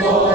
Lord.